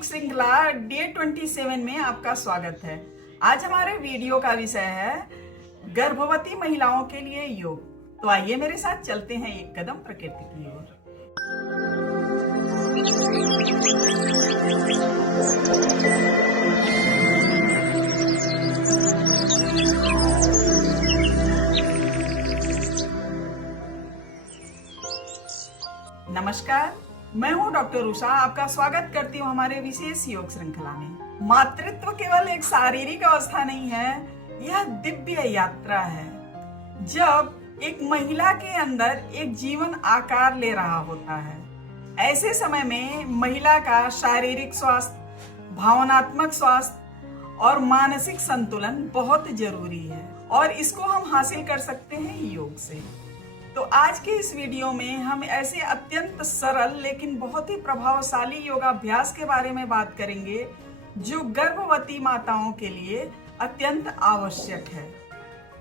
योग श्रृंखला डे 27 में आपका स्वागत है। आज हमारे वीडियो का विषय है गर्भवती महिलाओं के लिए योग। तो आइए मेरे साथ चलते हैं एक कदम प्रकृति की ओर। नमस्कार, मैं हूं डॉक्टर उषा। आपका स्वागत करती हूं हमारे विशेष योग श्रृंखला में। मातृत्व केवल एक शारीरिक अवस्था नहीं है, यह दिव्य यात्रा है। जब एक महिला के अंदर एक जीवन आकार ले रहा होता है, ऐसे समय में महिला का शारीरिक स्वास्थ्य, भावनात्मक स्वास्थ्य और मानसिक संतुलन बहुत जरूरी है और इसको हम हासिल कर सकते हैं योग से। तो आज के इस वीडियो में हम ऐसे अत्यंत सरल लेकिन बहुत ही प्रभावशाली योगाभ्यास के बारे में बात करेंगे जो गर्भवती माताओं के लिए अत्यंत आवश्यक है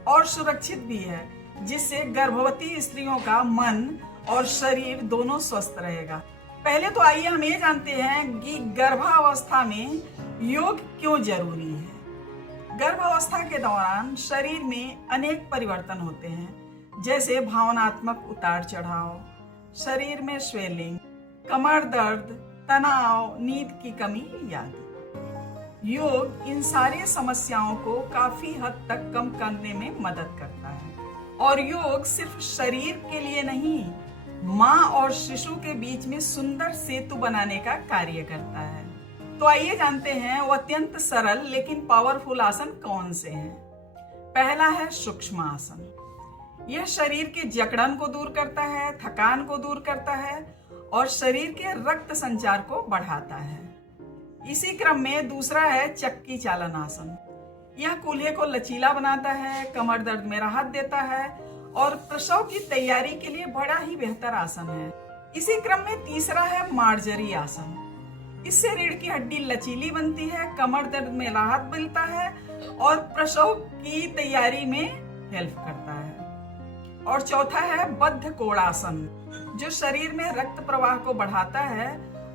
और सुरक्षित भी है, जिससे गर्भवती स्त्रियों का मन और शरीर दोनों स्वस्थ रहेगा। पहले तो आइए हम ये जानते हैं कि गर्भावस्था में योग क्यों जरूरी है। गर्भावस्था के दौरान शरीर में अनेक परिवर्तन होते हैं, जैसे भावनात्मक उतार चढ़ाव, शरीर में स्वेलिंग, कमर दर्द, तनाव, नींद की कमी आदि। योग इन सारी समस्याओं को काफी हद तक कम करने में मदद करता है और योग सिर्फ शरीर के लिए नहीं, माँ और शिशु के बीच में सुंदर सेतु बनाने का कार्य करता है। तो आइए जानते हैं वो अत्यंत सरल लेकिन पावरफुल आसन कौन से हैं। पहला है सूक्ष्म आसन। यह शरीर के जकड़न को दूर करता है, थकान को दूर करता है और शरीर के रक्त संचार को बढ़ाता है। इसी क्रम में दूसरा है चक्की चालन आसन। यह कूल्हे को लचीला बनाता है, कमर दर्द में राहत देता है और प्रसव की तैयारी के लिए बड़ा ही बेहतर आसन है। इसी क्रम में तीसरा है मार्जरी आसन। इससे रीढ़ की हड्डी लचीली बनती है, कमर दर्द में राहत मिलता है और प्रसव की तैयारी में हेल्प करता है। और चौथा है बद्ध कोणासन, जो शरीर में रक्त प्रवाह को बढ़ाता है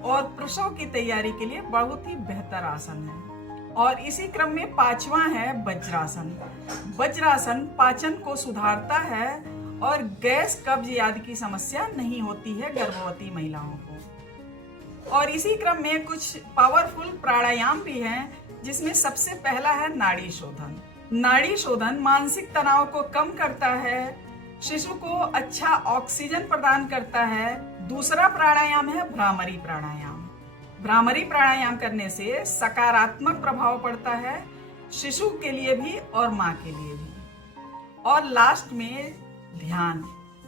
और प्रसव की तैयारी के लिए बहुत ही बेहतर आसन है। और इसी क्रम में पांचवा है वज्रासन। वज्रासन पाचन को सुधारता है और गैस, कब्ज आदि की समस्या नहीं होती है गर्भवती महिलाओं को। और इसी क्रम में कुछ पावरफुल प्राणायाम भी हैं, जिसमें सबसे पहला है नाड़ी शोधन। नाड़ी शोधन मानसिक तनाव को कम करता है, शिशु को अच्छा ऑक्सीजन प्रदान करता है। दूसरा प्राणायाम है भ्रामरी प्राणायाम। भ्रामरी प्राणायाम करने से सकारात्मक प्रभाव पड़ता है, शिशु के लिए भी और माँ के लिए भी। और लास्ट में ध्यान,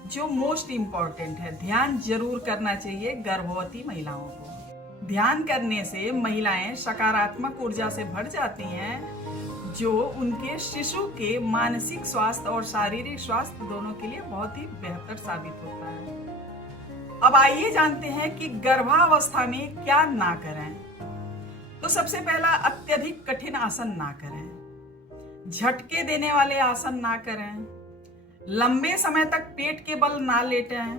जो मोस्ट इम्पोर्टेंट है। ध्यान जरूर करना चाहिए गर्भवती महिलाओं को। ध्यान करने से महिलाएं सकारात्मक ऊर्जा से भर जाती हैं, जो उनके शिशु के मानसिक स्वास्थ्य और शारीरिक स्वास्थ्य दोनों के लिए बहुत ही बेहतर साबित होता है। अब आइए जानते हैं कि गर्भावस्था में क्या ना करें। तो सबसे पहला, अत्यधिक कठिन आसन ना करें, झटके देने वाले आसन ना करें, लंबे समय तक पेट के बल ना लेटें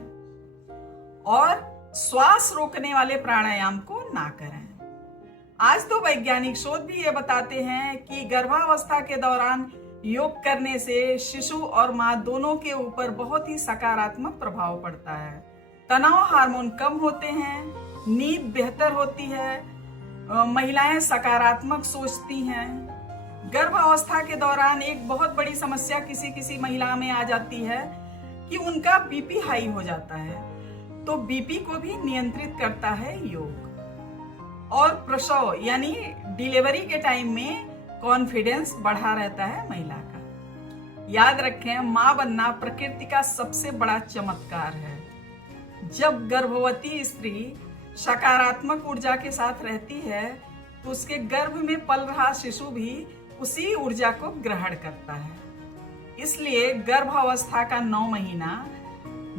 और श्वास रोकने वाले प्राणायाम को ना करें। आज तो वैज्ञानिक शोध भी ये बताते हैं कि गर्भावस्था के दौरान योग करने से शिशु और माँ दोनों के ऊपर बहुत ही सकारात्मक प्रभाव पड़ता है। तनाव हार्मोन कम होते हैं, नींद बेहतर होती है, महिलाएं सकारात्मक सोचती हैं। गर्भावस्था के दौरान एक बहुत बड़ी समस्या किसी किसी महिला में आ जाती है कि उनका बीपी हाई हो जाता है, तो बीपी को भी नियंत्रित करता है योग। और प्रसव यानी डिलीवरी के टाइम में कॉन्फिडेंस बढ़ा रहता है महिला का। याद रखें, मां बनना प्रकृति का सबसे बड़ा चमत्कार है। जब गर्भवती स्त्री सकारात्मक ऊर्जा के साथ रहती है, तो उसके गर्भ में पल रहा शिशु भी उसी ऊर्जा को ग्रहण करता है। इसलिए गर्भावस्था का 9 महीना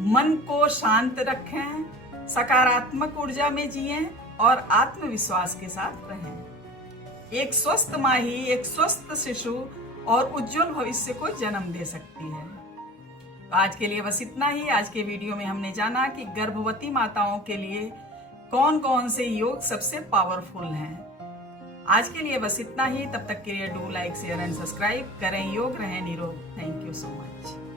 मन को शांत रखें, सकारात्मक ऊर्जा में जिएं और आत्मविश्वास के साथ रहें। एक स्वस्थ माँ ही एक स्वस्थ शिशु और उज्जवल भविष्य को जन्म दे सकती है। तो आज के लिए बस इतना ही। आज के वीडियो में हमने जाना कि गर्भवती माताओं के लिए कौन कौन से योग सबसे पावरफुल हैं। आज के लिए बस इतना ही। तब तक के लिए do like share and subscribe करें। योग रहें निरोग। Thank you so much.